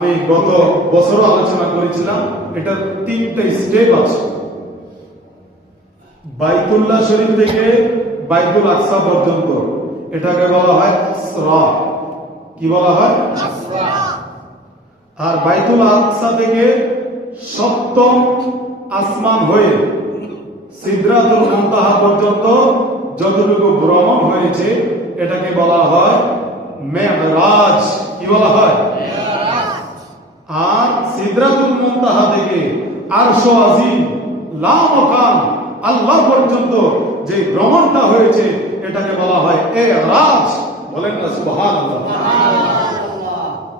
আমি গত বছর আলোচনা করেছিলাম, এটার 3টা স্টেপ আছে। বাইতুল্লাহ শরীফ থেকে বাইতুল আকসা পর্যন্ত এটাকে বলা হয় আসরা। কি বলা হয়? আসরা। আর বাইতুল আকসা থেকে সপ্তম আসমান হয়ে সিদরাতুল মুনতাহা পর্যন্ত যতটুকু ভ্রমণ হয়েছে এটাকে বলা হয় মেরাজ। কি বলা হয়? আর সিদরাতুল মুনতাহা থেকে আরশ আজিম লা মাকান আল্লাহ পর্যন্ত যে ভ্রমণটা হয়েছে এটাকে বলা হয় এরাজ। বলেন না সুবহানাল্লাহ।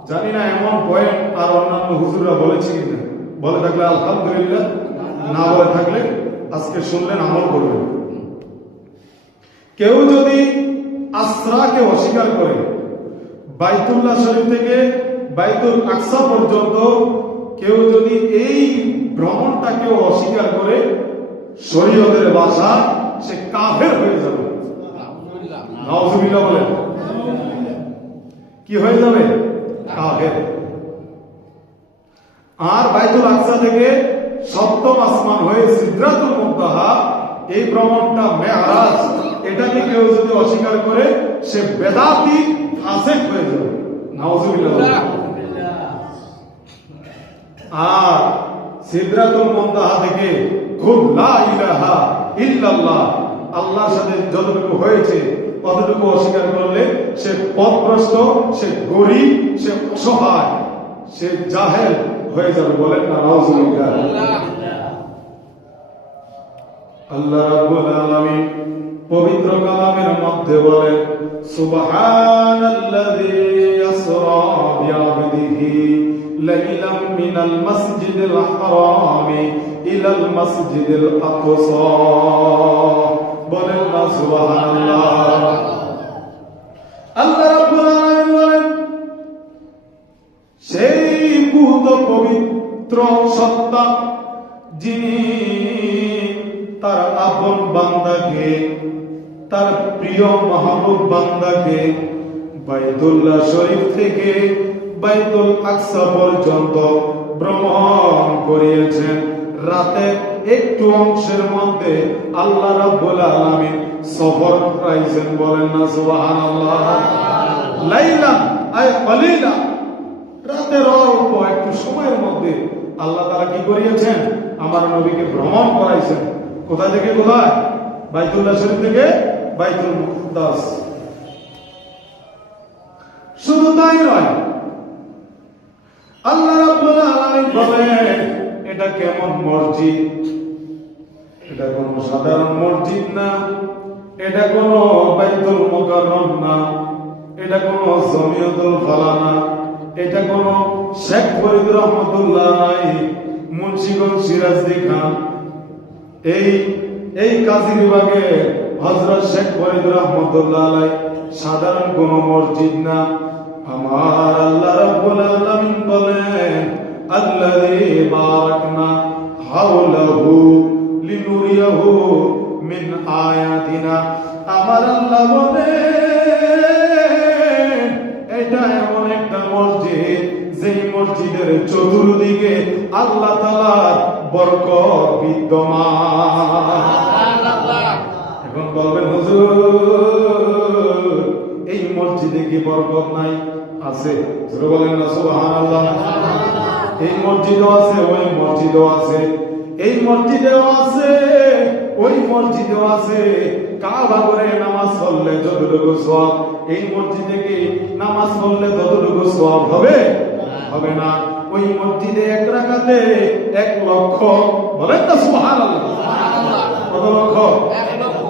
জানি না এমন পয়েন্ট আর অন্যান্য হুজুররা বলেছে কিনা, বলে থাকলে আলহামদুলিল্লাহ, না বলে থাকলে আজকে শুনলেন আমল করবেন। কেউ যদি আসরাকে অস্বীকার করে, বাইতুল্লাহ শরীফ থেকে বাইতুল আকসা পর্যন্ত কেউ যদি এই ভ্রমণটাকে অস্বীকার করে শরীয়তের ভাষা, সে কাফের হয়ে যাবে। নাউজুবিল্লাহ বলেন। কি হয়ে যাবে? কাফের। আর বাইতুল আকসা থেকে সপ্তম আসমান হয়ে সিদরাতুল মুনতাহা এই ভ্রমণটা মেরাজ, এটাকে কেউ যদি অস্বীকার করে সে বেদাতি ফাসিক হয়ে যাবে। নাউজুবিল্লাহ। আর সিদরাতুল মুনতাহা থেকে খুব লা ইলাহা ইল্লাল্লাহ আল্লাহর সাথে যতটুকু হয়েছে ততটুকু অস্বীকার করলে সে পথভ্রষ্ট, সে গরীব, সে অসহায়, সে জাহেল হয়ে যাবে। বলেন না নাউজুবিল্লাহ। আল্লাহ রাব্বুল আলামিন পবিত্র কালামের মধ্যে বলেন, সুবহানাল্লাযী আসরা বিআবদিহি লাইলাম মিনাল মাসজিদিল হারামি ইলাল মাসজিদিল আকসা। বলেন না সুবহানাল্লাহ। আল্লাহ রাব্বুল আলামিন বলেন, সেই পূত পবিত্র সত্তা যিনি তার আপন বান্দাকে, তার প্রিয় মাহবুব বান্দাকে বাইতুল্লাহ শরীফ থেকে বাইতুল আকসা পর্যন্ত ভ্রমণ করিয়েছেন। রাতে একটু অংশের মধ্যে আল্লাহ রাব্বুল আলামিন সফর করাইছেন। বলেন না সুবহানাল্লাহ। লাইলান আয় কলিলা, রাতের অল্প একটু সময়ের মধ্যে আল্লাহ তাআলা কি করিয়েছেন? আমার নবীকে ভ্রমণ করাইছেন। কোথা থেকে কোথায়? বাইতুল্লাহ শরীফ থেকে বাইতুল মুকদ্দাস। শুধু তাই নয়, আল্লাহ রাব্বুল আলামিন বলেন, এটা কেমন মসজিদ? এটা কোন সাধারণ মসজিদ না, এটা কোন বাইতুল মুকাররম না, এটা কোন জমিয়তুল ফালাহ না, এটা কোন শেখ ফরিদ রহমাতুল্লাহ নাই, মুন্সিগঞ্জ সিরাজদি খান, এই কাজিরবাগে হযরত শেখ ফরিদ রহমাতুল্লাহ আলাইহি সাধারণ কোন মসজিদ না। আমার আল্লাহ রাব্বুল আলামিন বলেন, আল্লাযী বারাকনা হাওলাহু লিনুরিয়াহু মিন আয়াতিনা। আমার আল্লাহ বলেন, এটা এমন একটা মসজিদ যেই মসজিদের চতুর্দিকে আল্লাহ তাআলার বরকত বিদ্যমান। এখন বলবেন, হুজুর এই মসজিদে কি বরকত নাই? আছে। জোরে বলেন না সুবহানাল্লাহ। এই মসজিদও আছে, ওই মসজিদও আছে, এই মসজিদেও আছে, ওই মসজিদেও আছে। কাবা করে নামাজ পড়লে যতটুকু সওয়াব, এই মসজিদে কি নামাজ পড়লে ততটুকু সওয়াব হবে? হবে না। ওই মসজিদে এক রাকাতে 1 লক্ষ। বলেন না সুবহানাল্লাহ। কত লক্ষ? 1 লক্ষ।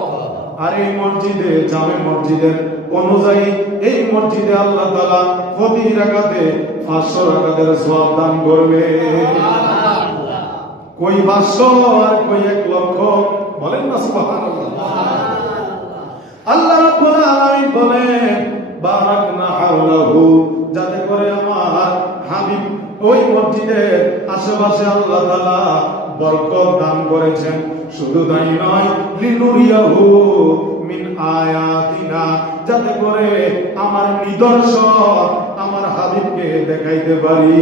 আর এই মসজিদে, জামে মসজিদের অনুযায়ী এই মসজিদে আল্লাহ তাআলা প্রতি রাকাতে 500 রাকাতের সওয়াব দান করবে। কই 500 আর কই 1 লক্ষ। বলেন না সুবহানাল্লাহ। আল্লাহ রাব্বুল আলামিন বলেন, বারাকনা হাওলাহু, যাতে করে আমার হাবিব ওই মসজিদের আশেপাশে আল্লাহ তাআলা বরকত দান করেছেন। শুধু তাই নয়, লিনুরিয়াহু মিন আয়াতিনা, যাতে করে আমার নিদর্শন, আমার হাবিবকে দেখাইতে পারি,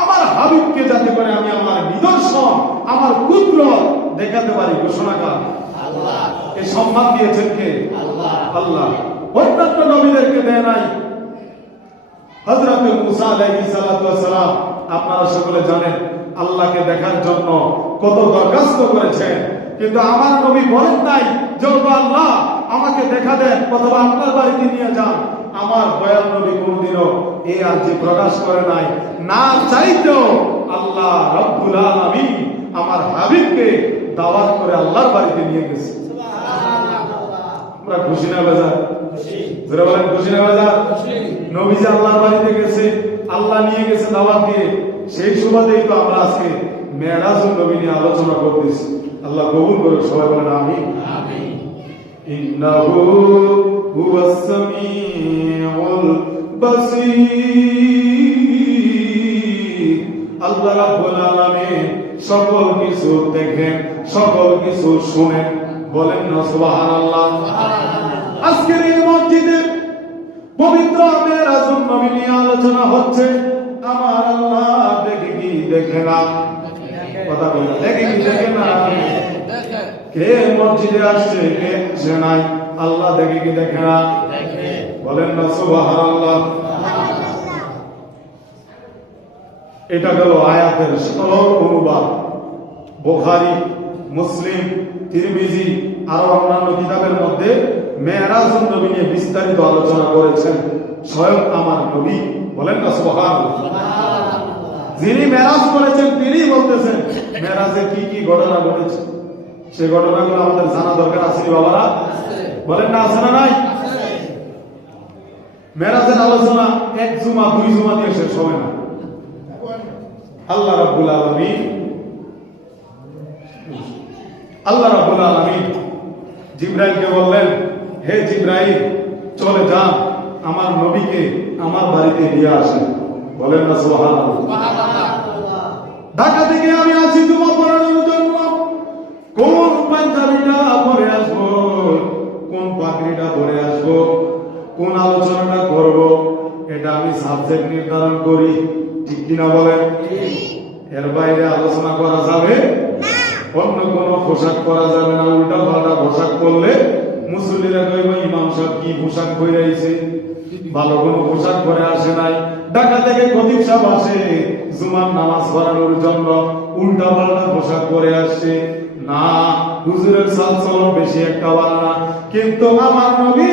আমার হাবিবকে যাতে করে আমি আমার নিদর্শন, আমার পুত্র দেখাতে পারি। ঘোষণাকার আল্লাহ। এই সম্মান দিয়েছেন কে? আল্লাহ। আল্লাহ অন্যান্য নবীদেরকে দেয় নাই। হযরত মুসা আলাইহিস সালাতু ওয়াস সালাম আপনারা সকলে জানেন আল্লাহকে দেখার জন্য কত দরখাস্ত করেছেন, কিন্তু আমার নবী বলেন নাই যে আল্লাহ আমাকে দেখা দেন অথবা আপনার বাড়িতে নিয়ে যান। আমার দয়াল নবী কোনদিনও এই আরজি প্রকাশ করে নাই। না চাইতেও আল্লাহ রব্বুল আলামিন আমার হাবিবকে দাওয়াত করে আল্লাহর বাড়িতে নিয়ে গেছে। আমরা খুশি না বাজার? খুশি। যারা বলেন খুশি না বাজার? খুশি। নবী যে আল্লাহর বাড়িতে গেছে, আল্লাহ নিয়ে গেছে দাওয়াত দিয়ে, সেই সুবাদেই তো আমরা আজকে মেরাজুন নবী নিয়ে আলোচনা করতেছি। আল্লাহ কবুল করে, সবাই বলেন আমিন। আমিন। ইন্নাহু হুয়াস সামিউল বাসীর। আল্লাহ রাব্বুল আলামিন সকল কিছু দেখেন, সকল কিছু শুনেন। বলেন না সুবহানাল্লাহ। আজকের এই মসজিদে পবিত্র মেরাজুন নবী নিয়ে আলোচনা হচ্ছে। আমার আল্লাহ দেখে কি দেখে না? কথা বলেন, দেখে কি দেখে না? কে মসজিদে আসছে, কে আসে নাই? আল্লাহ দেখে কি দেখে না? বলেন না সুবহানাল্লাহ। এটা গেল আয়াতের সরল অনুবাদ। বুখারী, মুসলিম, তিরমিজি আরো অন্যান্য কিতাবের মধ্যে মেরাজুন নবী নিয়ে বিস্তারিত আলোচনা করেছেন স্বয়ং আমার নবী। বলেন না সুবহানাল্লাহ। যিনি মেরাজ করেছেন তিনি বলতেছেন মেরাজে কি কি ঘটনা ঘটেছে, সেই ঘটনাগুলো আমাদের জানা দরকার আছে বাবারা। বলেন না আছে না নাই? মেরাজের আলোচনা এক জুমা দুই জুমা দিয়ে শেষ হবে না। আল্লাহ রাব্বুল আলামিন জিবরাইলকে বললেন, হে জিবরাইল চলে যান, আমার নবীকে আমার বাড়িতে নিয়ে আসেন। বলেন না সুবহানাল্লাহ। ঢাকা থেকে আমি আছি জুমা পড়ানোর জন্য। কোন পাঞ্জাবিটা পরে আসবো, কোন পাগড়িটা পরে আসবো, কোন আলোচনাটা করব, এটা আমি সাবজেক্ট নির্ধারণ করি, ঠিক কিনা বলেন? এর বাইরে আলোচনা করা যাবে না, অন্য কোন পোশাক করা যাবে না। উল্টা পাল্টা পোশাক করলে মুসল্লিরা কইবে ইমাম সাহেব কি পোশাক পরে আইছে, ভালো কোনো পোশাক পরে আসে নাই। ঢাকা থেকে খতিব সাহেব আসে জুমার নামাজ পড়ানোর জন্য, উল্টা পাল্টা পোশাক পরে আসছে। না, হুজুরের চালচলন বেশি একটা ভালো না। কিন্তু আমার নবী,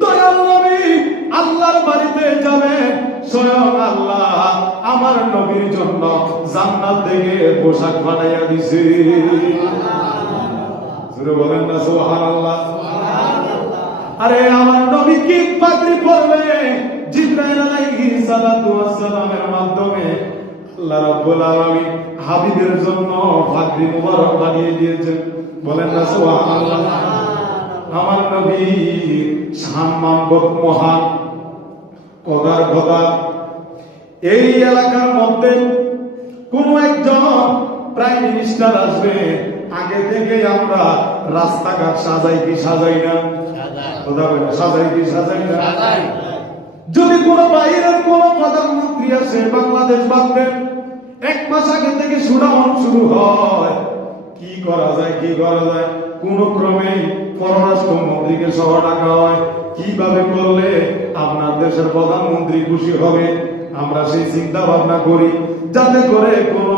দয়াল নবী আল্লাহর বাড়িতে যাবে, স্বয়ং আল্লাহ আমার নবীর জন্য জান্নাত থেকে পোশাক পাঠাইয়া দিছে। বলেন না সুবহানাল্লাহ। আরে আমার নবী কি পাগড়ি পরবে? জিবরাইল আলাইহিস সালাতু ওয়াস সালামের মাধ্যমে আল্লাহ রাব্বুল আলামিন হাবিবের জন্য পাগড়ি মুবারক বানিয়ে দিয়েছেন। বলেন না সুবহানাল্লাহ। আমার নবী সম্মান মহান, কদার কথা। এই এলাকার মধ্যে কোন একজন প্রাইম মিনিস্টার আসবে, আগে থেকে আমরা রাস্তাঘাট সাজাই কি সাজাই না? সাজাই কি সাজাই না? যদি কোন বাইরের কোন প্রধানমন্ত্রী আসে, বাংলাদেশ বাদ দেন, এক মাস আগে থেকে সুরাহন শুরু হয়। কি করা যায়, কি করা যায়, কোন ক্রমে পররাষ্ট্র মন্ত্রীকে সহ ডাকা হয়। কিভাবে করলে আপনার দেশের প্রধানমন্ত্রী খুশি হবে, আমরা সেই চিন্তা ভাবনা করি, যাতে করে কোন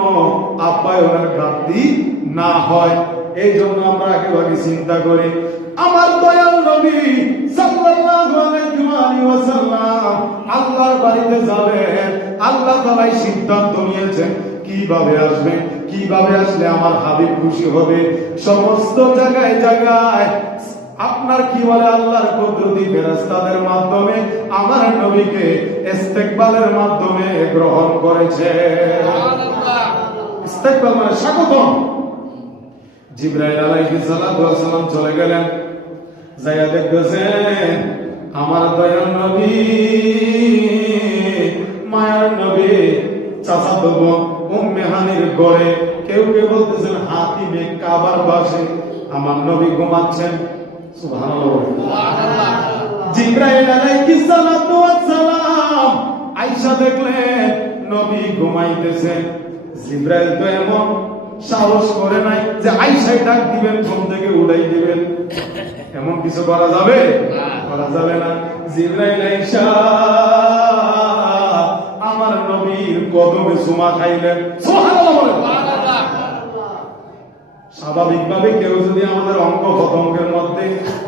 আপ্যায়নের ঘাটতি না হয়। এই জন্য আমরা একেবারে চিন্তা করি। আমার দয়াল নবী সাল্লাল্লাহু আলাইহি ওয়াসাল্লাম আল্লাহর বাড়িতে যাবেন। আল্লাহ তাআলা সিদ্ধান্ত নিয়েছেন কিভাবে আসবে, কিভাবে আসলে আমার হাবিব খুশি হবে। সমস্ত জায়গায় জায়গায় আপনার কি বলে আল্লাহর কুদরতি ফেরেশতাদের মাধ্যমে আমার নবীকে ইস্তেকবালের মাধ্যমে গ্রহণ করেছে। সুবহানাল্লাহ। ইস্তেকবাল মানে স্বাগতম। জিবরাইল আলাইহিস সালাতু ওয়াস সালাম চলে গেলেন, যাইয়া দেখতেছেন আমার দয়াল নবী, মায়ার নবী, চাচাতো বোন উম্মে হানির ঘরে। কেউ কেউ বলতেছেন হাতিমে কাবার পাশে আমার নবী ঘুমাচ্ছেন। সুবহানাল্লাহ। জিবরাইল আলাইহিস সালাতু ওয়াস সালাম আয়েশা দেখলেন নবী ঘুমাইতেছেন। জিবরাইল তো এমন সাহস করে নাই যে আয়েশাই ডাক দিবেন, ঘুম থেকে উঠাই দিবেন। এমন কিছু করা যাবে? করা যাবে না। জিবরাইল আয়েশা আমার নবীর কদমে চুমা খাইলেন। সুবহানাল্লাহ বলেন। স্বাভাবিকভাবে কেউ যদি আমাদের অঙ্গ প্রত্যঙ্গের মধ্যে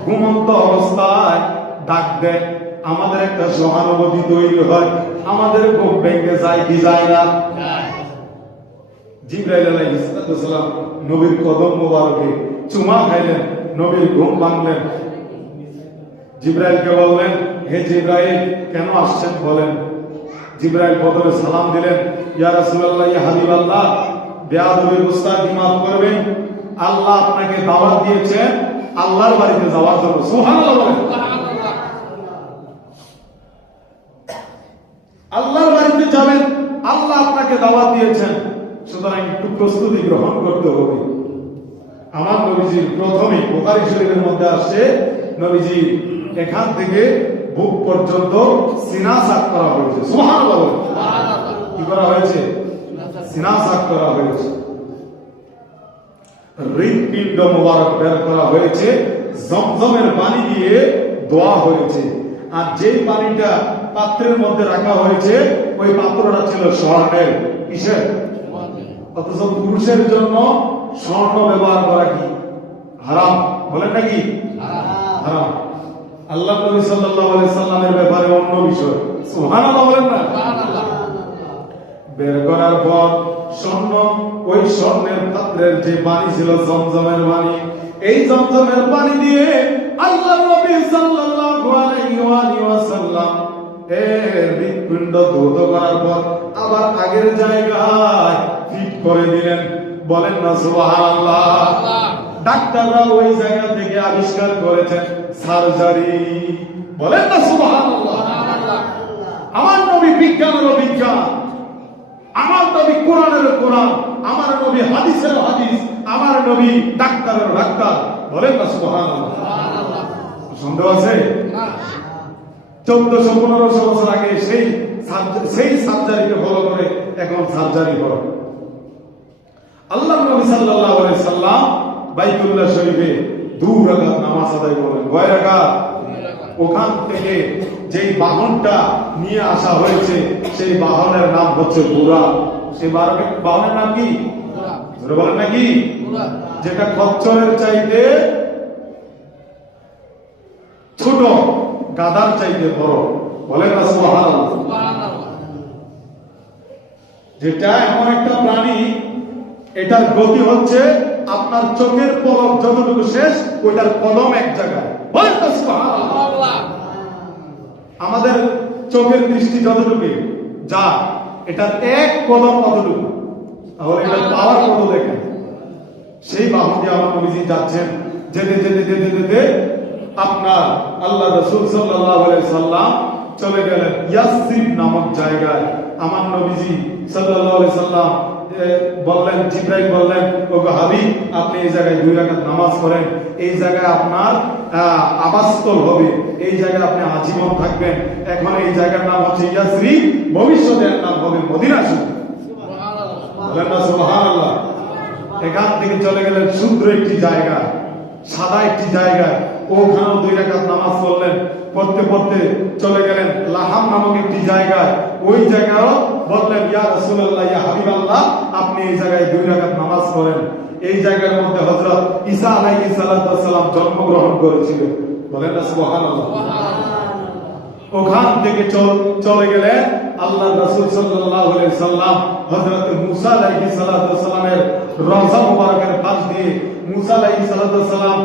ঘুমন্ত অবস্থায় ডাক দেয়, আমাদের একটা সহানুভূতি তৈরি হয়, আমাদের ঘুম ভেঙে যায় কি যায় না? জিবরাইল আলাইহিস সালাম নবীর কদম মোবারকে চুমা খাইলেন, নবীর ঘুম ভাঙলেন। জিবরাইলকে বললেন, হে জিবরাইল কেন আসছেন বলেন। জিবরাইল প্রথমে সালাম দিলেন, ইয়া রাসূলুল্লাহ, ইয়া হাবিবাল্লাহ, বেয়াদবি গুস্তাখি মাফ করবেন, আল্লাহ আপনাকে দাওয়াত দিয়েছেন আল্লাহর বাড়িতে যাওয়ার জন্য। সুবহানাল্লাহ বলেন। আল্লাহর বাড়িতে যাবেন, আল্লাহ আপনাকে দাওয়াত দিয়েছেন, সুতরাং একটু প্রস্তুতি গ্রহণ করতে হবে। আমার নবীজির প্রথমে বুখারী শরীফের মধ্যে আসছে, নবীজি এখান থেকে বুক পর্যন্ত সিনা সাক করা হয়েছে। সুবহানাল্লাহ বলেন। কি করা হয়েছে? সিনা সাক করা হয়েছে। হৃৎপিণ্ড মোবারক বের করা হয়েছে, জমজমের পানি দিয়ে দোয়া হয়েছে। আর যেই পানিটা পাত্রের মধ্যে রাখা হয়েছে ওই পাত্রটা ছিল স্বর্ণের। কিসের? অথচ পুরুষের জন্য স্বর্ণ ব্যবহার করা কি হারাম? বলেন নাকি হারাম? আল্লাহ নবী সাল্লাল্লাহু আলাইহি সাল্লামের ব্যাপারে অন্য বিষয়। সুবহানাল্লাহ বলেন না? বের করার পর স্বর্ণ, ওই স্বর্ণের পাত্রের যে পানি ছিল জমজমের পানি, এই জমজমের পানি দিয়ে আল্লাহ নবী সাল্লাল্লাহু আলাইহি ওয়াসাল্লাম এর হৃৎপিণ্ড ধৌত করার পর আবার আগের জায়গায় ফিট করে দিলেন। বলেন না সুবহানাল্লাহ। ডাক্তাররা ওই জায়গা থেকে আবিষ্কার করেছেন সার্জারি। বলেন না সুবহানাল্লাহ। আমার নবী বিজ্ঞানের বিজ্ঞান, আমার নবী কোরআনের কোরআন, আমার নবী হাদিসের হাদিস, আমার নবী ডাক্তারের ডাক্তার। বলেন না সুবহানাল্লাহ। সন্দেহ আছে? 1400-1500 বছর আগে সেই সার্জারিকে ফলো করে এখন সার্জারি হয়। আল্লাহ নবী সাল্লাল্লাহু আলাইহি সাল্লাম বাইতুল্লাহ শরীফে 2 রাকাত নামাজ আদায় করেন। কয় রাকাত? ওখান থেকে যেই বাহনটা নিয়ে আসা হয়েছে সেই বাহনের নাম হচ্ছে বুরাক। সেই বাহনের নাম কি? বুরাক। বলেন নাকি? বুরাক। যেটা খচ্চরের চাইতে ছোট, গাধার চাইতে বড়। বলেন না সুবহানাল্লাহ। যেটা এমন একটা প্রাণী, এটার গতি হচ্ছে আপনার চোখের পলক যতটুকু শেষ, ওইটার কদম এক জায়গায়। বলেন না সুবহানাল্লাহ। আমাদের চোখের দৃষ্টি যতটুকু যা, এটার এক কদম কতটুকু, তাহলে এটার পাওয়ার কত দেখেন। সেই বাহন দিয়ে আমার নবীজি যাচ্ছেন, যেতে যেতে যেতে যেতে আপনার আল্লাহ রাসূল সাল্লাল্লাহু আলাইহি সাল্লাম চলে গেলেন ইয়াসরিব নামক জায়গায়। আমার নবীজি সাল্লাল্লাহু আলাইহি সাল্লাম বললেন, জিবরাইল বললেন, ওগো হাবিব, আপনি এই জায়গায় 2 রাকাত নামাজ পড়েন, এই জায়গায় আপনার আবাসস্থল হবে, এই জায়গায় আপনি আজীবন থাকবেন। এখন এই জায়গার নাম হচ্ছে ইয়াসরিব, ভবিষ্যতে এর নাম হবে মদিনা শরীফ। বলেন না সুবহানাল্লাহ। এখান থেকে চলে গেলেন শুদ্র একটি জায়গা, সাদা একটি জায়গায়, ওখানেও 2 রাকাত নামাজ পড়লেন। পড়তে পড়তে চলে গেলেন লাহাম নামক একটি জায়গায়, ওই জায়গায়ও বললেন, ইয়া রাসূলুল্লাহ, ইয়া হাবিবাল্লাহ, আপনি এই জায়গায় 2 রাকাত নামাজ পড়েন। এই জায়গার মধ্যে হযরত ঈসা আলাইহিস সালাম জন্মগ্রহণ করেছিলেন। বলেন না সুবহানাল্লাহ। ওখান থেকে চলে গেলেন আল্লাহ রাসূল সাল্লাল্লাহু আলাইহি সাল্লাম হযরত মুসা আলাইহিস সালামের রওজা মুবারকের পাশ দিয়ে, মুসা আলাইহিস সালাম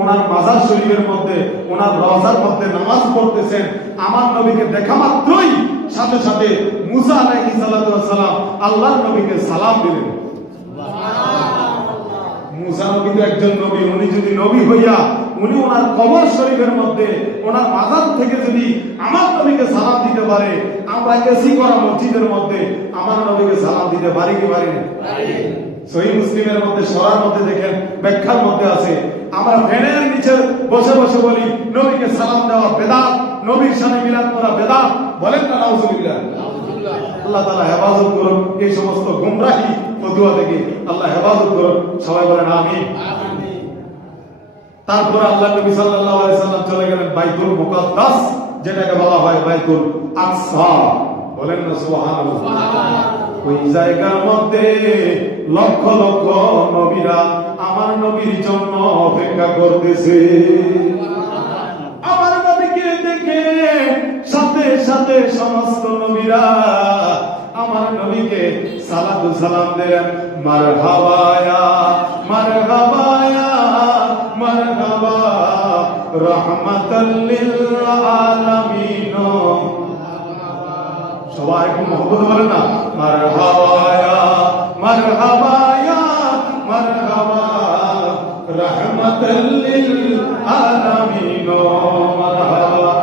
ওনার মাজার শরীফের মধ্যে, ওনার রওজার মধ্যে নামাজ পড়তেছেন। আমার নবীকে দেখা মাত্রই সাথে সাথে মুসা আলাইহিস সালাম আল্লাহর নবীকে সালাম দিলেন। মুসা নবী তো একজন নবী, উনি যদি নবী হইয়া উনি ওনার কবর শরীফের মধ্যে, ওনার মাজার থেকে যদি আমার নবীকে সালাম দিতে পারে, আমরা এসি করা মসজিদের মধ্যে আমার নবীকে সালাম দিতে পারি কি পারি না? সহিহ মুসলিমের মধ্যে সরার মধ্যে দেখেন, ব্যাখ্যার মধ্যে আছে, আমরা ফ্যানের নিচে বসে বসে বলি নবীকে সালাম দেওয়া বেদাত, নবীর সাথে মিলাদ করা বেদাত, বলেন না নাউজুবিল্লাহ। আল্লাহ তাআলা হেফাজত করুন এই সমস্ত গুমরাহি ফতোয়া থেকে, আল্লাহ হেফাজত করুন, সবাই বলেন আমিন। তারপর আল্লাহ নবী সাল্লাল্লাহু আলাইহি সাল্লাম চলে গেলেন বাইতুল মুকাদ্দাস, যেটাকে বলা হয় বাইতুল আকসা, বলেন না সুবহানাল্লাহ। ওই জায়গার মধ্যে লক্ষ লক্ষ নবীরা আমার নবীর জন্য অপেক্ষা করতেছে। আমার নবীকে দেখে সাথে সাথে সমস্ত নবীরা আমার নবীকে সালাতু সালাম দেন, মারহাবা ইয়া মারহাবা ইয়া মারহাবা রাহমাতাল লিল আলামিন। সবাই একটু মহব্বত বলেন না, মারহাবা ইয়া মারহাবা ইয়া মারহাবা রাহমাতাল লিল আলামিন। মারহাবা।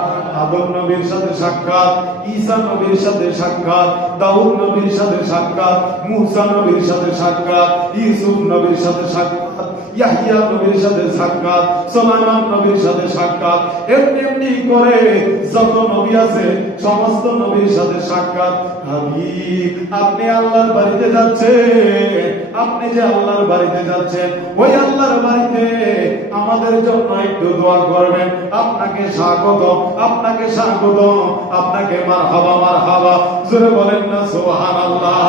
আদম নবীর সাথে সাক্ষাৎ, ঈসা নবীর সাথে সাক্ষাৎ, দাউদ নবীর সাথে সাক্ষাৎ, মূসা নবীর সাথে সাক্ষাৎ, ইউসুফ নবীর সাথে সাক্ষাৎ, ইয়াহইয়া নবীর সাথে সাক্ষাৎ, সুলাইমান নবীর সাথে সাক্ষাৎ, এমনি করে যত নবী আছে সমস্ত নবীর সাথে সাক্ষাৎ। হাবিব, আপনি আল্লাহর বাড়িতে যাচ্ছেন, আপনি যে আল্লাহর বাড়িতে যাচ্ছেন, ওই আল্লাহর বাড়িতে আমাদের জন্য একটু দোয়া করবেন। আপনাকে স্বাগত, আপনাকে স্বাগত, আপনাকে মারহাবা মারহাবা, জোরে বলেন না সুবহানাল্লাহ।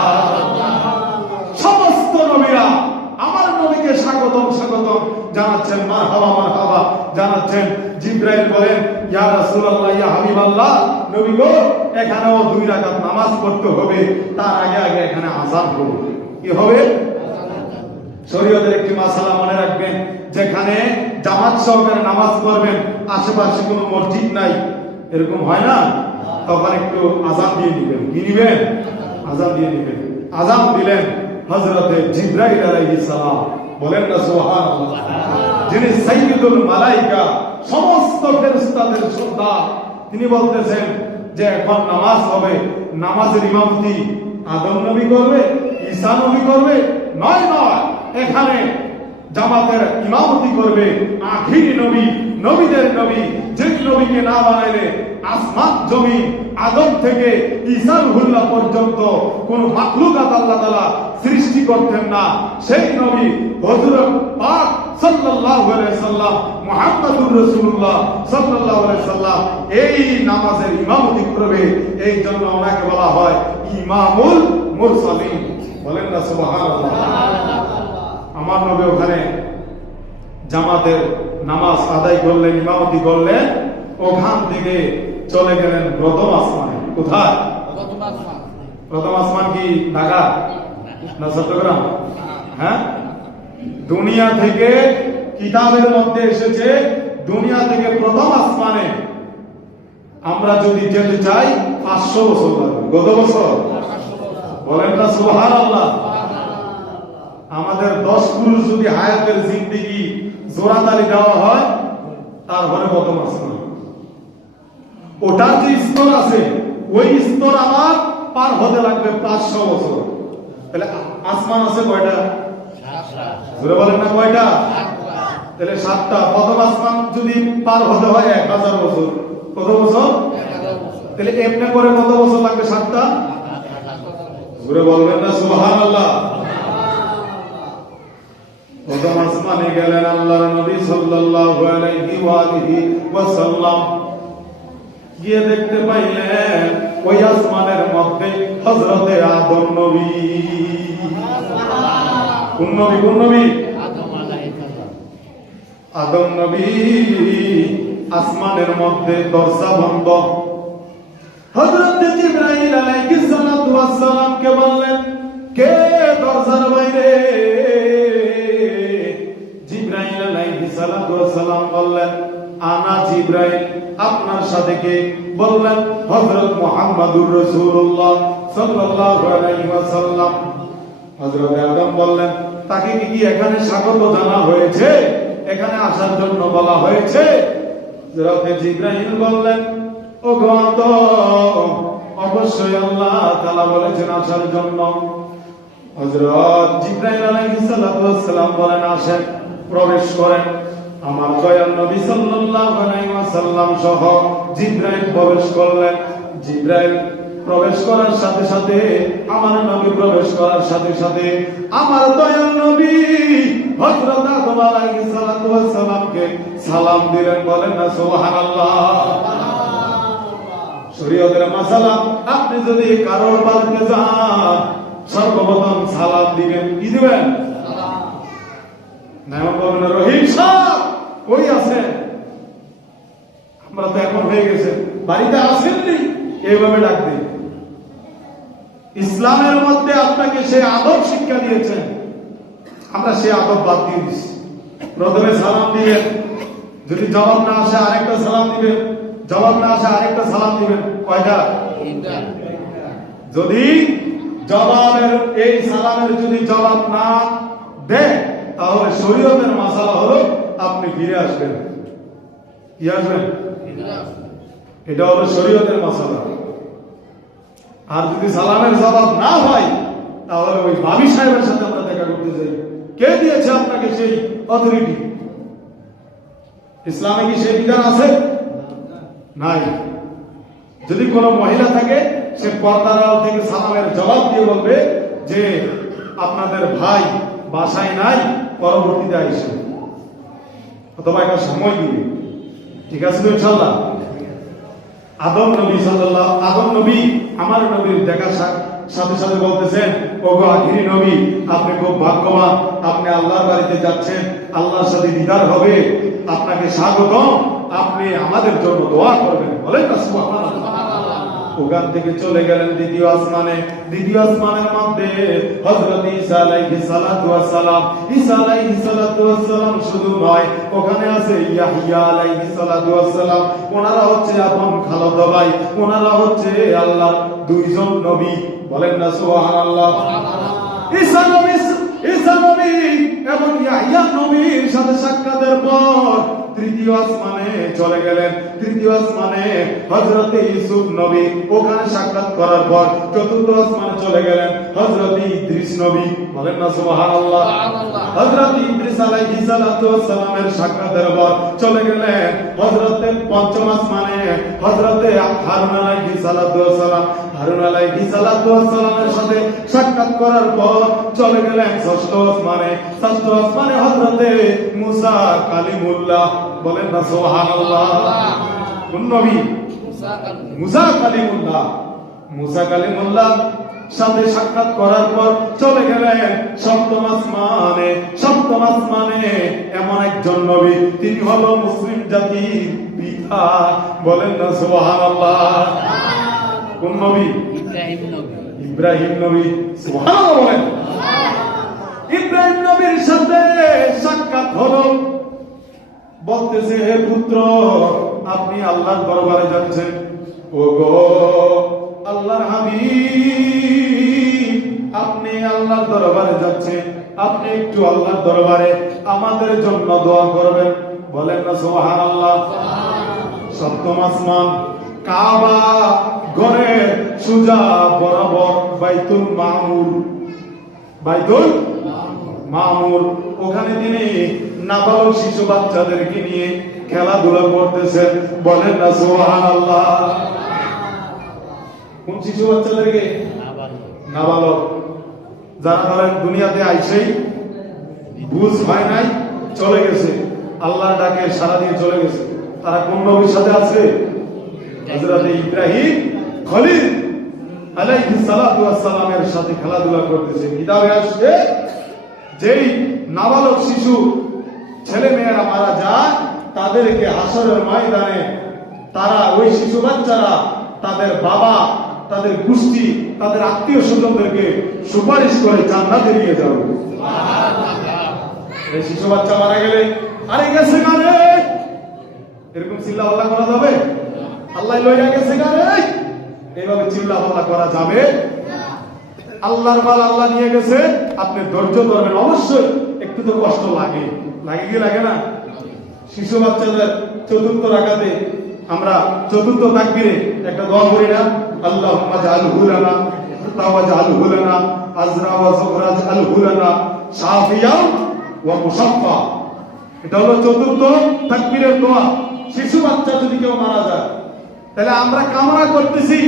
সমস্ত নবীরা আমার নবীকে স্বাগতম স্বাগতম জানাচ্ছেন, মারহাবা মারহাবা জানাচ্ছেন। জিবরাইল বলেন, ইয়া রাসূলুল্লাহ ইয়া হাবিবাল্লাহ, নবী গো এখানেও 2 রাকাত নামাজ পড়তে হবে, তার আগে আগে এখানে আযান করব। কি হবে? শরীয়তের একটি মাসালা মনে রাখবেন, যেখানে জামাত সহকারে নামাজ পড়বেন, আশেপাশে কোনো মসজিদ নাই, এরকম হয় না, তখন একটু আযান দিয়ে দিবেন। কি দিবেন? আযান দিয়ে দিবেন। আযান দিলেন হযরতে জিবরাইল আলাইহিস সালাম, বলেন না সুবহানাল্লাহ, যিনি সাইয়্যিদুল মালায়েকা, সমস্ত ফেরেশতাদের সর্দার। তিনি বলতেছেন যে এখন নামাজ হবে, নামাজের ইমামতি আদম নবী করবে, ঈসা নবী করবে? নয় নয়, এখানে জামাতের ইমামতি করবে আখিরি নবী, নবীদের নবী, যে নবীকে না বানাইলে আসমান জমিন আদম থেকে ঈসা রুহুল্লাহ পর্যন্ত কোন মাখলুকাত আল্লাহ তাআলা সৃষ্টি করতেন না, সেই নবী হযরত পাক সাল্লাল্লাহু আলাইহি সাল্লাম মুহাম্মদুর রাসূলুল্লাহ সাল্লাল্লাহু আলাইহি সাল্লাম এই নামাজের ইমামতি করবে। এই জন্য ওনাকে বলা হয় ইমামুল মুরসালিন, বলেন না সুবহানাল্লাহ। আমার নবী ওখানে জামাতের নামাজ আদায় করলেন, ইমামতি করলেন, ওখান থেকে চলে গেলেন প্রথম আসমানে। কোথায়? প্রথম আসমান কি ঢাকা না চট্টগ্রাম? হ্যাঁ, দুনিয়া থেকে কিতাবের মধ্যে এসেছে দুনিয়া থেকে প্রথম আসমানে আমরা যদি যেতে চাই 500 বছর লাগবে। কত বছর? বলেন না সুবহানাল্লাহ। আমাদের 10 পুরুষ যদি হায়াতের জিন্দেগি জোরাতালি দেওয়া হয়, তারপরে প্রথম আসমান। ওটার যে স্তর আছে, ওই স্তর আমার পার হতে লাগবে 500 বছর। তাহলে আসমান আছে কয়টা? 7টা। বলেন না কয়টা? তাহলে 7টা। প্রথম আসমান যদি পার হতে হয় 1000 বছর, কত বছর? 1000 বছর। তাহলে এমনি করে কত বছর লাগবে? 7টা। জোরে বলবেন না সুবহানাল্লাহ। প্রথম আসমানে গেলেন আল্লাহর নবী সাল্লাল্লাহু আলাইহি ওয়াসাল্লাম। গিয়ে দেখতে পাইলেন ওই আসমানের মধ্যে হযরতে আদম নবী। কোন নবী? কোন নবী? আদম নবী। আসমানের মধ্যে দরজা বন্ধ। হযরত জিবরাইল আলাইহিস সালাতু ওয়াস সালাম কে বললেন, কে দরজার বাইরে? জিবরাইল আলাইহিস সালাতু ওয়াস সালাম বললেন, আনা জিবরাইল। আপনার সাথে কে? বললেন হযরত মুহাম্মদুর রাসূলুল্লাহ সাল্লাল্লাহু আলাইহি ওয়াসাল্লাম। হযরত আদম বললেন, তাকে কি এখানে স্বাগত জানা হয়েছে? এখানে আসার জন্য বলা হয়েছে? হযরত জিবরাইল বললেন, ও গত অবশ্যই আল্লাহ তাআলা বলেছেন আসার জন্য। হযরত জিবরাইল আলাইহিস সালাতু ওয়াস সালাম বলেন, আসেন, প্রবেশ করেন। আমার দয়াল নবী সাল্লাল্লাহু আলাইহি ওয়াসাল্লাম সহ জিবরাইল প্রবেশ করলেন। জিবরাইল প্রবেশ করার সাথে সাথে, আমার নবী প্রবেশ করার সাথে সাথে আমার দয়াল নবী হযরত আদম আলাইহিস সালাতু ওয়াস সালামকে সালাম দিলেন। বলেন না সুবহানাল্লাহ। শরীয়তের মাসালা, আপনি যদি কারোর বাড়িতে যান সর্বপ্রথম সালাম দিবেন। কি দিবেন? নাম বলেন রহিম সাহেব কই আছেন? আমরা তো এখন হয়ে গেছে বাড়িতে আসেননি, এইভাবে ডাক দিই। ইসলামের মধ্যে আপনাকে সে আদব শিক্ষা দিয়েছেন, আমরা সে আদব বাদ দিয়ে দিচ্ছি। প্রথমে সালাম দিবেন, যদি জবাব না আসে আরেকটা সালাম দিবেন, জবাব না আসে আরেকটা সালাম দিবেন। কয়টা? যদি জবাবের এই সালামের যদি জবাব না দেয় তাহলে শরীয়তের মাসালা হলো আপনি ফিরে আসবেন। কি আসবেন? এটা হলো শরীয়তের মাসালা। আর যদি সালামের জবাব না হয় তাহলে ওই ভাবি সাহেবের সাথে আমরা দেখা করতে যাই। কে দিয়েছে আপনাকে সেই অথরিটি? ইসলামে কি সেই বিধান আছে? নাই। যদি কোনো মহিলা থাকে সে পর্দার আড়াল থেকে সালামের জবাব দিয়ে বলবে যে আপনাদের ভাই বাসায় নাই, পরবর্তীতে আইসে, অথবা একটা সময় দিবে। ঠিক আছে তো ইনশাআল্লাহ? আদম নবী আমার নবীর দেখার সাথে সাথে বলতেছেন, ওগো আখিরি নবী, আপনি খুব ভাগ্যবান, আপনি আল্লাহর বাড়িতে যাচ্ছেন, আল্লাহর সাথে দিদার হবে, আপনাকে স্বাগতম, আপনি আমাদের জন্য দোয়া করবেন। বলেন না সুবহানাল্লাহ। ওখান থেকে চলে গেলেন দ্বিতীয় আসমানে। দ্বিতীয় আসমানের মধ্যে হযরত ঈসা আলাইহিস সালাতু ওয়াস সালাম। ঈসা আলাইহিস সালাতু ওয়াস সালাম শুধু নয়, ওখানে আছে ইয়াহইয়া আলাইহিস সালাতু ওয়াস সালাম। ওনারা হচ্ছে আপন খালাতো ভাই, ওনারা হচ্ছে আল্লাহর দুইজন নবী। বলেন না সুবহানাল্লাহ। ঈসা নবী এবং ইয়াহইয়া নবীর সাথে সাক্ষাতের পর তৃতীয় আসমানে চলে গেলেন। তৃতীয় আসমানে হযরত ইউসুফ নবী, ওখানে সাক্ষাৎ করার পর চতুর্থ আসমানে চলে গেলেন হযরত ইদ্রিস নবী। বলেন না সুবহানাল্লাহ। হযরত ইদ্রিস আলাইহিস সালাতু ওয়াস সালামের সাক্ষাতের পর চলে গেলেন হযরত পঞ্চম আসমানে হযরত হারুন আলাইহিস সালাতু ওয়াস সালাম। হারুন আলাইহিস সালাতু ওয়াস সালামের সাথে সাক্ষাৎ করার পর চলে গেলেন ষষ্ঠ আসমানে। ষষ্ঠ আসমানে হযরত মুসা কালিমুল্লাহ। বলেন না সুবহানাল্লাহ। কোন নবী? মুসা কালিমুল্লাহ। মুসা কালিমুল্লাহ সাথে সাক্ষাৎ করার পর চলে গেলেন সপ্তম আসমানে। সপ্তম আসমানে এমন একজন নবী, তিনি হলো মুসলিম জাতির পিতা। বলেন না সুবহানাল্লাহ। কোন নবী? ইব্রাহিম নবী। সুবহানাল্লাহ বলেন। ইব্রাহিম নবীর সাথে সাক্ষাৎ হলো। বলতেছে, হে পুত্র, আপনি আল্লাহর দরবারে যাচ্ছেন। ওগো আল্লাহর হাবিব, আপনি আল্লাহর দরবারে যাচ্ছেন, আপনি একটু আল্লাহর দরবারে আমাদের জন্য দোয়া করবেন। বলেন না সুবহানাল্লাহ। সপ্তম আসমান, কাবা ঘরের সুজা বরাবর বাইতুল মামুর। বাইতুল মামুর, ওখানে তিনি নাবালক শিশু বাচ্চাদেরকে নিয়ে খেলাধুলা করতেছেন। বলেন না সুবহানাল্লাহ। কোন শিশু বাচ্চাদেরকে? নাবালক, যারা ধরেন দুনিয়াতে আইসেই বুঝ হয় নাই, চলে গেছে, আল্লাহর ডাকে সারা দিয়ে চলে গেছে। তারা কোন নবীর সাথে আছে? হযরত ইব্রাহিম খলিল আলাইহিস সালাতু ওয়াস সালামের সাথে খেলাধুলা করতেছে। কিতাবে আসছে, যেই নাবালক শিশু ছেলে মেয়েরা মারা যায় তাদেরকে হাসরের ময়দানে তারা, ওই শিশু বাচ্চারা তাদের বাবা, তাদের গোষ্ঠী, তাদের আত্মীয় স্বজনদেরকে সুপারিশ করে জান্নাতে নিয়ে যাবে। এই শিশু বাচ্চা মারা গেলে, আরে গেছে গারে, এরকম চিল্লা পাল্লা করা যাবে? আল্লাহ লইয়া গেছে গারে, এইভাবে চিল্লা পাল্লা করা যাবে? আল্লাহর মাল আল্লাহ নিয়ে গেছে, আপনি ধৈর্য ধরবেন। অবশ্যই একটু তো কষ্ট লাগে, লাগে কি লাগে না? শিশু বাচ্চাদের চতুর্থ রাকাতে আমরা চতুর্থ তাকবীরে একটা দোয়া করি না? আল্লাহুম্মা জাআলহু লানা তাওয়াজআলহু লানা আজরা ওয়া যুহরা জাআলহু লানা শাফিয়ান ওয়া মুশাফফা। এটা হলো চতুর্থ তাকবীরের দোয়া। শিশু বাচ্চা যদি কেউ মারা যায়, তাহলে আমরা কামনা করতেছি,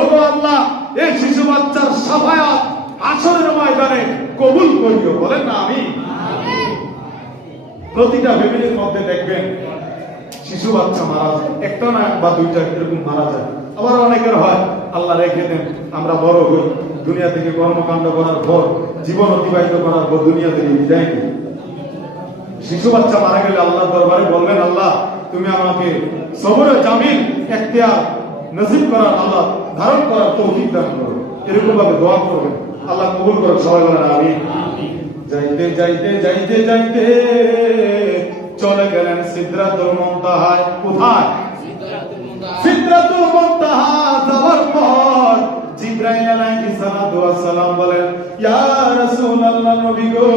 ওগো আল্লাহ এই শিশু বাচ্চার শাফায়াত হাসরের ময়দানে কবুল করিও। বলেন না আমিন। প্রতিটা ফ্যামিলির মধ্যে দেখবেন শিশু বাচ্চা মারা যায়, একটা না বা দুইটা এরকম মারা যায়। আবার অনেকের হয় আল্লাহ রেখে দেন, আমরা বড় হই, দুনিয়া থেকে কর্মকাণ্ড করার পর, জীবন অতিবাহিত করার পর দুনিয়া থেকে বিদায় নিই। শিশু বাচ্চা মারা গেলে আল্লাহর দরবারে বলবেন, আল্লাহ তুমি আমাকে সবরে জামিল ইখতিয়ার নসিব করার, আল্লাহ ধারণ করার তৌফিক দান করো। এরকম ভাবে দোয়া করবেন, আল্লাহ কবুল করুন। সবাই বলেন আমিন। যাইতে যাইতে যাইতে যাইতে চলে গেলেন সিদরাতুল মুনতাহায়। কোথায়? সিদরাতুল মুনতাহা যাওয়ার পর জিবরাইল আলাইহিস সালাতু ওয়াস সালাম বলেন, ইয়া রাসূলুল্লাহ, নবী গো,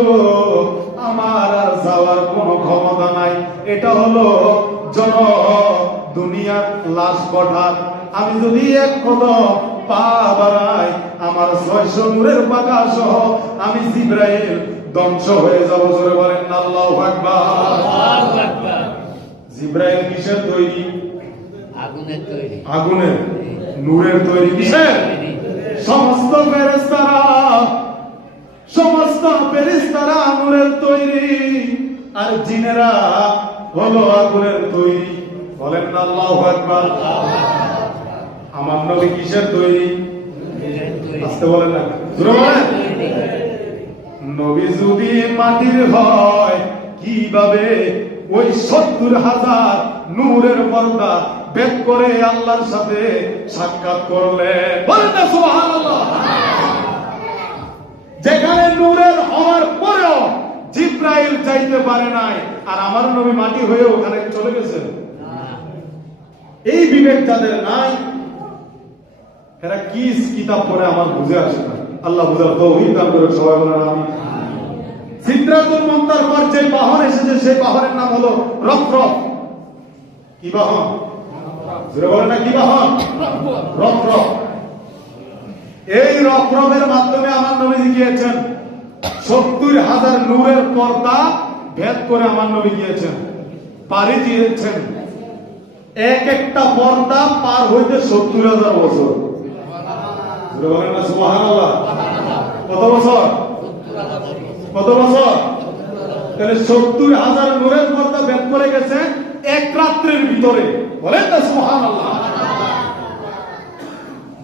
আমার আর যাওয়ার কোনো ক্ষমতা নাই। এটা হলো জন দুনিয়ার লাশ কঠার। আমি যদি এক কদম পা বাড়াই, আমার 600 নূরের পাকা সহ আমি জিবরাইল ধ্বংস হয়ে যাব। জোরে বলেন আল্লাহু আকবার। আল্লাহু আকবার। জিবরাইল কিসের তৈরি? আগুনের তৈরি। আগুনের, নূরের তৈরি। কিসের? সমস্ত ফেরেশতারা নূরের তৈরি, আর জিনেরা হলো আগুনের তৈরি। বলেন আল্লাহু আকবার। আমার নবী কিসের তৈরি? আস্তে বলেন না, জোরে বলেন। নবী যদি মাটির হয়, কিভাবে ওই 70,000 নূরের পর্দা ভেদ করে আল্লাহর সাথে সাক্ষাৎ করলেন? বলেন না সুবহানাল্লাহ। যেখানে নূরের হওয়ার পরেও জিবরাইল যাইতে পারে নাই, আর আমার নবী মাটি হয়ে ওখানে চলে গেছেন। এই বিবেক যাদের নাই, এরা কি কিতাব পড়ে আমার বুঝে আসে না। আল্লাহ বুঝার তৌফিক দান করে। সবাই বলেন আমিন। সিদরাতুল মুনতাহার পর যে বাহন এসেছে, সেই বাহনের নাম হলো রফরফ। কি বাহন? জোরে বলেন না, কি বাহন? রফরফ। এই রফরফের মাধ্যমে আমার নবী গিয়েছেন 70,000 নূরের পর্দা ভেদ করে আমার নবী গিয়েছেন, পাড়ি দিয়েছেন। এক একটা পর্দা পার হইতে 70,000 বছর। জোরে বলেন না সুবহানাল্লাহ। কত বছর? কত বছর? তাহলে 70,000 নূরের পর্দা ভেদ করে গেছে এক রাত্রের ভিতরে। বলেন না সুবহানাল্লাহ।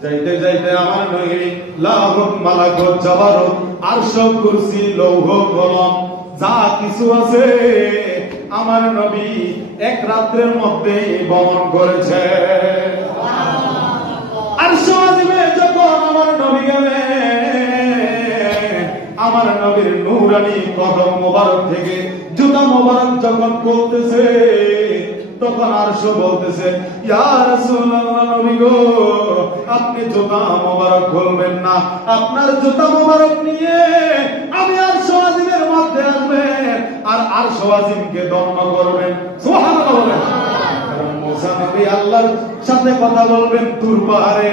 যাইতে যাইতে আমার নবী লাহুত মালাকুত জাবারুত আরশ কুরসি লৌহ কলম যা কিছু আছে আমার নবী এক রাত্রের মধ্যে ভ্রমণ করেছে। আরশ আজিমে যখন আমার নবী গেলেন, আমার নবীর নূরানি কদম মোবারক থেকে জুতা মোবারক যখন খুলতেছে, তখন আরশ বলতেছে, ইয়া রাসূলুল্লাহ, নবী গো, আপনি জুতা মোবারক খুলবেন না, আপনার জুতা মোবারক নিয়ে আমি আরশ আজিমের মধ্যে আসবেন আর আরশ আজিমকে দমন করবেন। সুবহানাল্লাহ বলেন। কারণ মুসা নবী আল্লাহর সাথে কথা বলবেন তুর পাহাড়ে,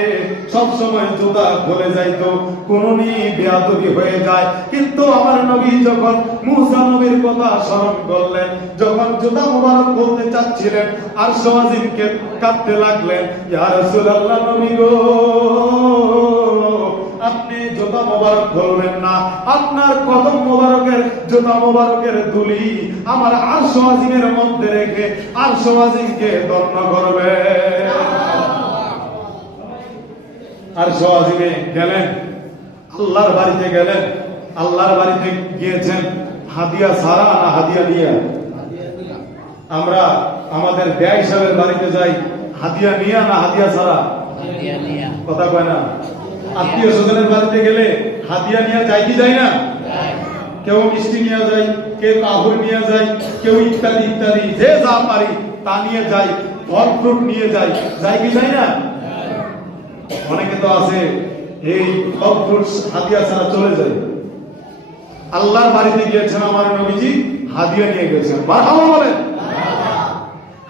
সব সময় জুতা খুলে যাইতো, কোননি বেয়াদবি হয়ে যায়। কিন্তু আমার নবী যখন মুসা নবীর কথা স্মরণ করলেন, যখন জুতা মোবারক খুলতে চাচ্ছিলেন, আরশ আজিমকে কাঁদতে লাগলেন, ইয়া রাসূলুল্লাহ, নবী গো, আপনি জুতা মোবারক খুলবেন না, আপনার কদম মোবারকের জুতা মোবারকের ধুলি আমার আরশ আজিমের মধ্যে রেখে আরশ আজিমকে দণ্ড করবে। আরশ আজিমে গেলেন, আল্লাহর বাড়িতে গেলেন। আল্লাহর বাড়িতে গিয়েছেন হাদিয়া ছাড়া না হাদিয়া নিয়ে? আমরা আমাদের ব্যয় হিসাবের বাড়িতে যাই হাদিয়া নিয়ে না হাদিয়া ছাড়া? কথা কয় না। আত্মীয় স্বজনের বাড়িতে গেলে হাদিয়া নিয়ে যাই কি যাই না? কেউ মিষ্টি নিয়ে যায়, কেউ কাপড় নিয়ে যায়, কেউ ইত্যাদি ইত্যাদি, যে যা পারি তা নিয়ে যাই, ফল ফ্রুট নিয়ে যাই, যাই কি যাই না? অনেকে তো আছে এই ফল ফ্রুট হাদিয়া ছাড়া চলে যায়। আল্লাহর বাড়িতে গিয়েছেন আমার নবীজি, হাদিয়া নিয়ে গেছেন। মারহাবা বলেন।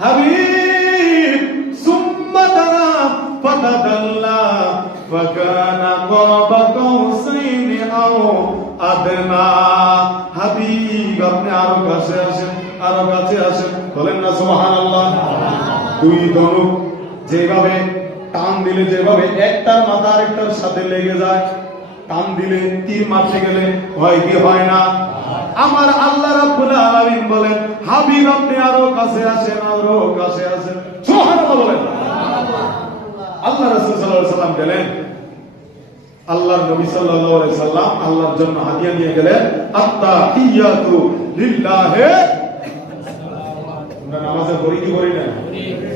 হাবিব সুম্মা দানা ফাতাদাল্লা ফাকানা কাবা কাউসাইনি আও আদনা। হাবিব আপনি আরো কাছে আসেন, আরো কাছে আসেন, বলেন না সুবহানাল্লাহ। দুই ধনুক যেভাবে টান দিলে, যেভাবে একটার মাথা আরেকটার সাথে লেগে যায়, টান দিলে তীর মারতে গেলে হয় কি হয় না? আমার আল্লাহ রাব্বুল আলামিন বলেন, হাবিব আপনি আরো কাছে আসেন, আরো কাছে আসেন, সুবহানাল্লাহ বলেন। আল্লাহ রাসূল সাল্লাল্লাহু আলাইহি সাল্লাম গেলেন, আল্লাহর নবী সাল্লাল্লাহু আলাইহি সাল্লাম আল্লাহর জন্য হাদিয়া নিয়ে গেলেন, আত্তাহিয়াতু লিল্লাহি। আমরা নামাজে পড়ি কি পড়ি না?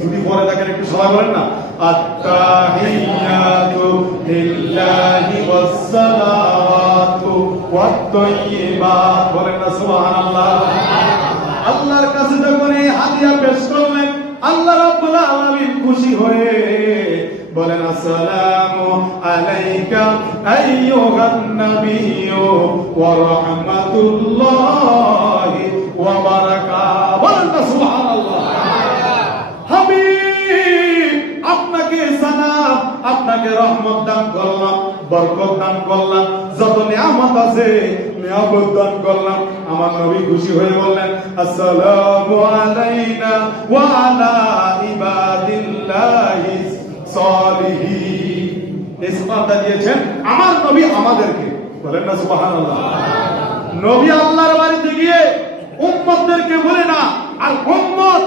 যদি পড়ে থাকেন একটু সবাই বলেন না, আত্তাহিয়াতু লিল্লাহি ওয়াস সালাতু ওয়াত তাইয়্যিবাত, বলেন না সুবহানাল্লাহ। আল্লাহর কাছে যখন এই হাদিয়া পেশ করলেন, আল্লাহ রাব্বুল আলামিন খুশি হয়ে বলেন, আসসালামু আলাইকা আইয়ুহান নাবিয়্যু ওয়া রাহমাতুল্লাহি ওয়া বারাকাতুহু, বলেন না সুবহানাল্লাহ। হাবিব আপনাকে সালাম, আপনাকে রহমত দান করলাম, বরকত দান করলাম, যত নিয়ামত আছে নিয়ামত দান করলাম। আমার নবী খুশি হয়ে বললেন, আসসালামু আলাইনা ওয়া আলা ইবাদিল্লাহি সালিহিন। এই সিফাতটা দিয়েছেন আমার নবী আমাদেরকে, বলেন না সুবহানাল্লাহ। নবী আল্লাহর বাড়িতে গিয়ে উম্মতদেরকে বলে না, আর উম্মত